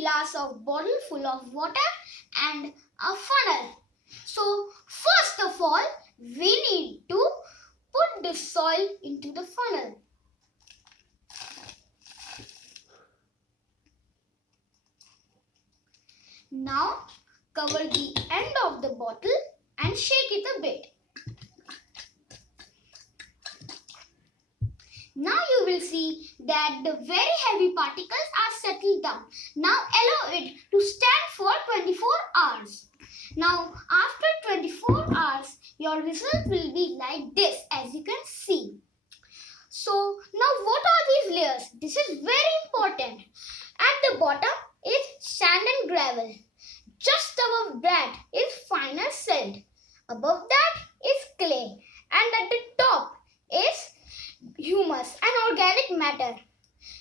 glass of bottle full of water and a funnel. So first of all, we need to put the soil into the funnel. Now cover the end of the bottle and shake it a bit. Now you will see that the very heavy particles are settled down. Now allow it to stand for 24 hours. Now after 24 hours, your result will be like this, as you can see. So now what are these layers? This is very important. At the bottom is sand and gravel. Just above that is finer silt. Above that is clay. And at the top is humus and organic matter.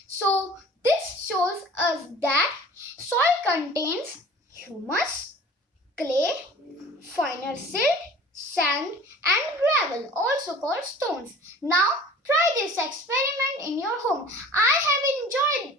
So this shows us that soil contains humus, clay, finer silt, sand and gravel, also called stones. Now try this experiment in your home. I have enjoyed